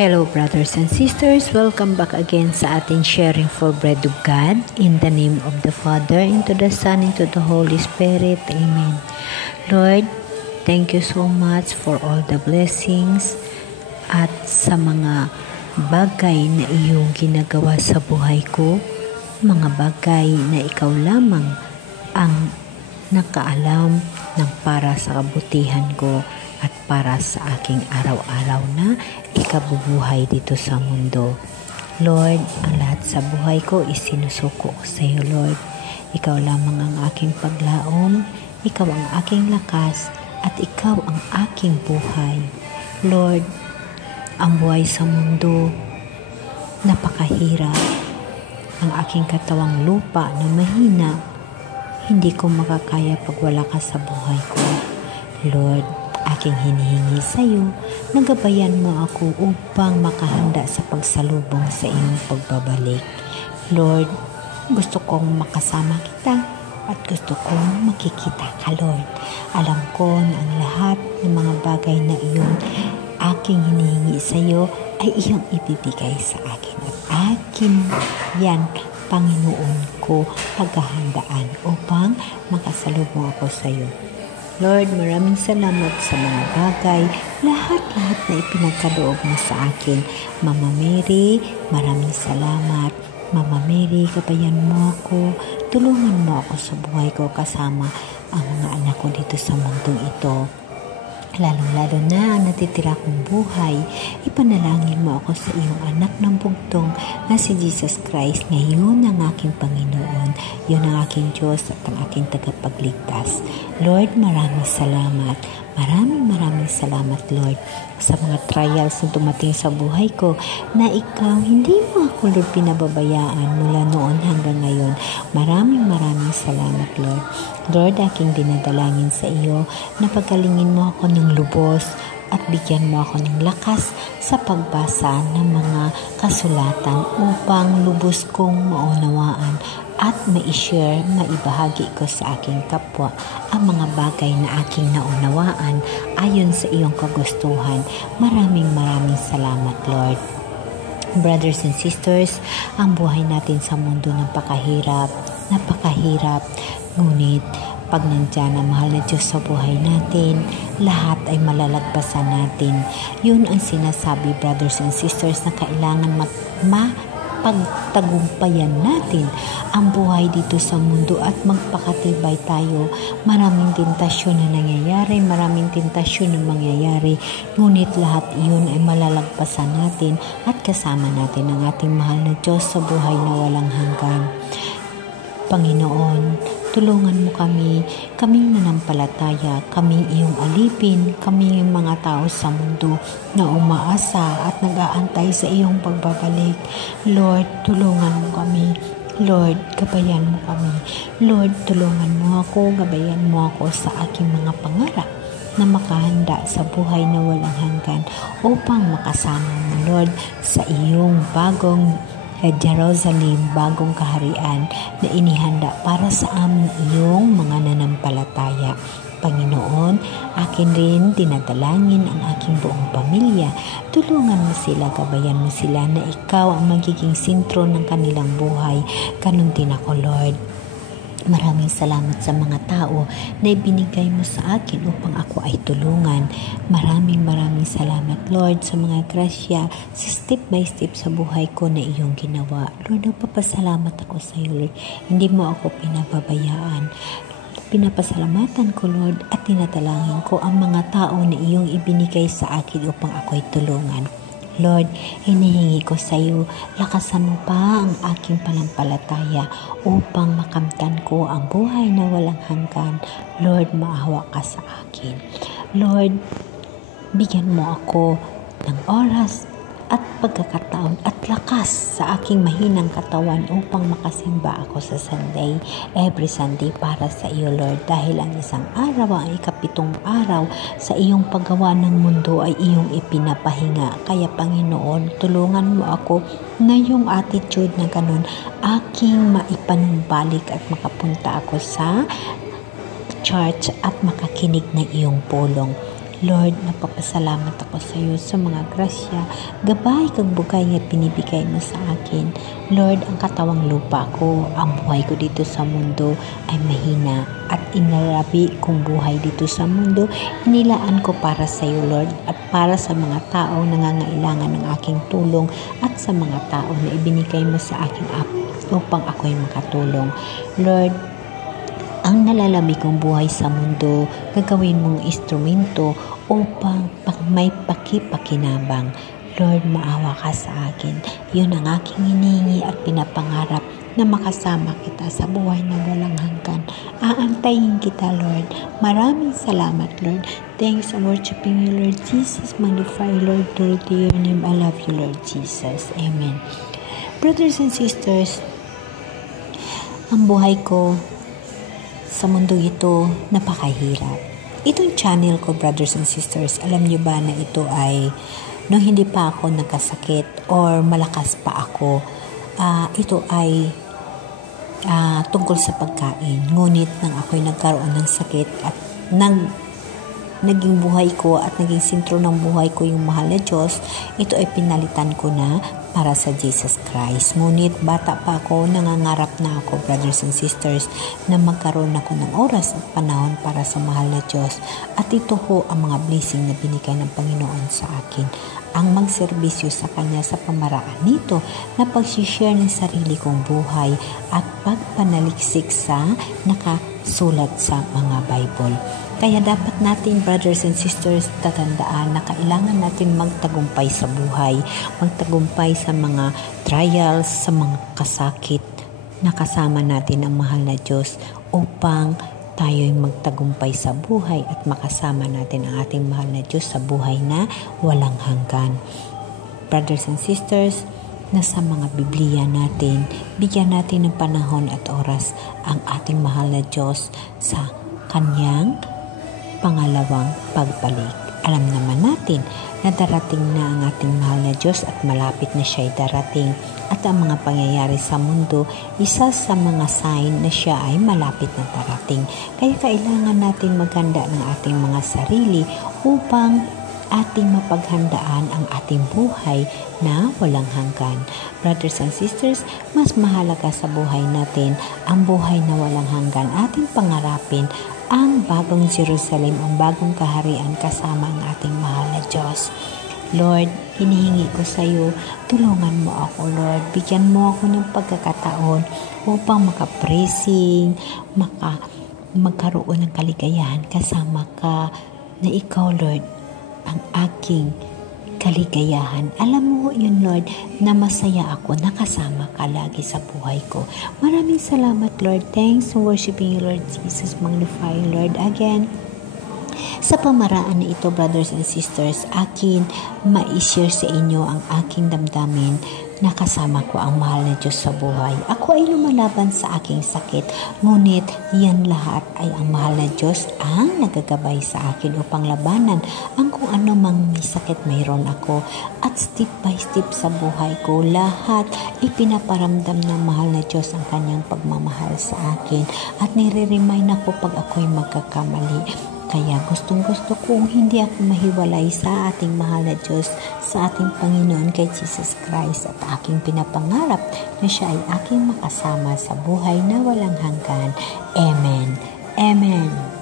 Hello brothers and sisters, welcome back again sa ating sharing for bread of God. In the name of the Father, into the Son, into the Holy Spirit. Amen. Lord, thank you so much for all the blessings at sa mga bagay na iyong ginagawa sa buhay ko. Mga bagay na ikaw lamang ang nakaalam ng para sa kabutihan ko at para sa aking araw-araw na ikabubuhay dito sa mundo. Lord, ang lahat sa buhay ko isinusuko ko sa iyo, Lord. Ikaw lamang ang aking paglaom, ikaw ang aking lakas, at ikaw ang aking buhay. Lord, ang buhay sa mundo, napakahirap. Ang aking katawang lupa na mahina, hindi ko makakaya pag wala ka sa buhay ko. Lord, aking hinihingi sa iyo, nagabayan mo ako upang makahanda sa pagsalubong sa iyong pagbabalik. Lord, gusto kong makasama kita at gusto kong makikita ka, Lord. Alam ko na ang lahat ng mga bagay na iyong aking hinihingi sa iyo ay iyong ibibigay sa akin. At akin yan, Panginoon ko, paghahandaan upang makasalubong ako sa iyo. Lord, maraming salamat sa mga bagay, lahat-lahat na ipinagkaloob mo sa akin. Mama Mary, maraming salamat. Mama Mary, gabayan mo ako, tulungan mo ako sa buhay ko kasama ang mga anak ko dito sa mundong ito. Lalong-lalo na ang natitira kong buhay, ipanalangin mo ako sa iyong anak ng bugtong na si Jesus Christ na yun ang aking Panginoon, yun ang aking Diyos at ang aking tagapagligtas. Lord, maraming salamat. Maraming salamat, Lord, sa mga trials na dumating sa buhay ko na ikaw hindi mo ako, Lord, pinababayaan mula noon hanggang ngayon. Maraming salamat, Lord. Lord, aking dinadalangin sa iyo na pagalingin mo ako ng lubos at bigyan mo ako ng lakas sa pagbasa ng mga kasulatan upang lubos kong maunawaan at ma-share, maibahagi ko sa aking kapwa ang mga bagay na aking naunawaan ayon sa iyong kagustuhan. Maraming salamat, Lord. Brothers and sisters, ang buhay natin sa mundo napakahirap. Ngunit pag nandyan ang mahal na Diyos sa buhay natin, lahat ay malalagpasan natin. Yun ang sinasabi, brothers and sisters, na kailangan mapagtagumpayan natin ang buhay dito sa mundo at magpakatibay tayo. Maraming tentasyon na nangyayari, maraming tentasyon na mangyayari, ngunit lahat iyon ay malalagpasan natin at kasama natin ang ating mahal na Diyos sa buhay na walang hanggan. Panginoon, tulungan mo kaming nanampalataya, kaming iyong alipin, kaming mga tao sa mundo na umaasa at nag-aantay sa iyong pagbabalik. Lord, tulungan mo kami. Lord, gabayan mo kami. Lord, tulungan mo ako, gabayan mo ako sa aking mga pangarap na makahanda sa buhay na walang hanggan upang makasama mo, Lord, sa iyong bagong Jerusalem, bagong kaharian na inihanda para sa amin iyong mga nanampalataya. Panginoon, akin rin dinadalangin ang aking buong pamilya. Tulungan mo sila, gabayan mo sila na ikaw ang magiging sentro ng kanilang buhay. Ganun din ako, Lord. Maraming salamat sa mga tao na ibinigay mo sa akin upang ako ay tulungan. Maraming salamat, Lord, sa mga grasya, sa step by step sa buhay ko na iyong ginawa. Lord, nagpapasalamat ako sa iyo, Lord. Hindi mo ako pinababayaan. Pinapasalamatan ko, Lord, at tinatalangin ko ang mga tao na iyong ibinigay sa akin upang ako ay tulungan. Lord, hinihingi ko sa iyo, lakasan mo pa ang aking panampalataya upang makamtan ko ang buhay na walang hanggan. Lord, maawa ka sa akin. Lord, bigyan mo ako ng oras at pagkakataon at lakas sa aking mahinang katawan upang makasimba ako sa Sunday, every Sunday para sa iyo, Lord, dahil ang isang araw, ang ikapitong araw sa iyong paggawa ng mundo ay iyong ipinapahinga. Kaya Panginoon, tulungan mo ako na yung attitude na ganun aking maipanumbalik at makapunta ako sa church at makakinig ng iyong pulong. Lord, napapasalamat ako sa iyo sa mga grasya, gabay kag bugay nga pinibigay mo sa akin. Lord, ang katawang lupa ko, ang buhay ko dito sa mundo ay mahina at inarabi kong buhay dito sa mundo, inilaan ko para sa iyo, Lord, at para sa mga taong nangangailangan ng aking tulong at sa mga tao na ibinigay mo sa akin upang ako'y makatulong. Lord, ang nalalami kong buhay sa mundo, gagawin mong instrumento upang may pakipakinabang. Lord, maawa ka sa akin. Yun ang aking hinihingi at pinapangarap na makasama kita sa buhay na walang hanggan. Aantayin kita, Lord. Maraming salamat, Lord. Thanks for worshiping you, Lord Jesus. Magnify, Lord, glory to your name. I love you, Lord Jesus. Amen. Brothers and sisters, ang buhay ko sa mundo ito, napakahirap. Itong channel ko, brothers and sisters, alam niyo ba na ito ay nung hindi pa ako nagkasakit or malakas pa ako, ito ay tungkol sa pagkain. Ngunit nang ako'y nagkaroon ng sakit at naging buhay ko at naging sentro ng buhay ko yung mahal na Diyos, ito ay pinalitan ko na para sa Jesus Christ. Ngunit bata pa ako, nangangarap na ako, brothers and sisters, na magkaroon ako ng oras at panahon para sa mahal na Diyos. At ito ho ang mga blessing na binigay ng Panginoon sa akin. Ang magserbisyo sa Kanya sa pamaraan nito na pag-share ng sarili kong buhay at pagpanaliksik sa nakasulat sa mga Bible. Kaya dapat natin, brothers and sisters, tatandaan na kailangan natin magtagumpay sa buhay, magtagumpay sa mga trials, sa mga kasakit na kasama natin ang mahal na Diyos upang tayo'y magtagumpay sa buhay at makasama natin ang ating mahal na Diyos sa buhay na walang hanggan. Brothers and sisters, nasa mga Biblia natin, bigyan natin ng panahon at oras ang ating mahal na Diyos sa Kanyang pangalawang pagbalik. Alam naman natin na darating na ang ating mahal na Diyos at malapit na siya'y darating. At ang mga pangyayari sa mundo, isa sa mga sign na siya ay malapit na darating. Kaya kailangan natin maghanda ng ating mga sarili upang ating mapaghandaan ang ating buhay na walang hanggan. Brothers and sisters, mas mahalaga sa buhay natin ang buhay na walang hanggan. Ating pangarapin ang bagong Jerusalem, ang bagong kaharian kasama ang ating mahal na Diyos. Lord, hinihingi ko sa iyo, tulungan mo ako, Lord. Bigyan mo ako ng pagkakataon upang makapraising, magkaroon ng kaligayahan kasama ka na ikaw, Lord, ang aking kaligayahan. Alam mo yun, Lord, na masaya ako nakasama ka lagi sa buhay ko. Maraming salamat, Lord. Thanks for worshiping you, Lord Jesus. Magnify, Lord, again. Sa pamaraan na ito, brothers and sisters, akin ma-share sa inyo ang aking damdamin na kasama ko ang mahal na Diyos sa buhay. Ako ay lumalaban sa aking sakit, ngunit yan lahat ay ang mahal na Diyos ang nagagabay sa akin upang labanan ang kung ano mang may sakit mayroon ako. At step by step sa buhay ko, lahat ipinaparamdam ng mahal na Diyos ang kanyang pagmamahal sa akin. At nire-remind ako pag ako'y magkakamali. Kaya gustong-gusto kong hindi ako mahiwalay sa ating mahal na Diyos, sa ating Panginoon kay Jesus Christ, at aking pinapangarap na siya ay aking makasama sa buhay na walang hanggan. Amen. Amen.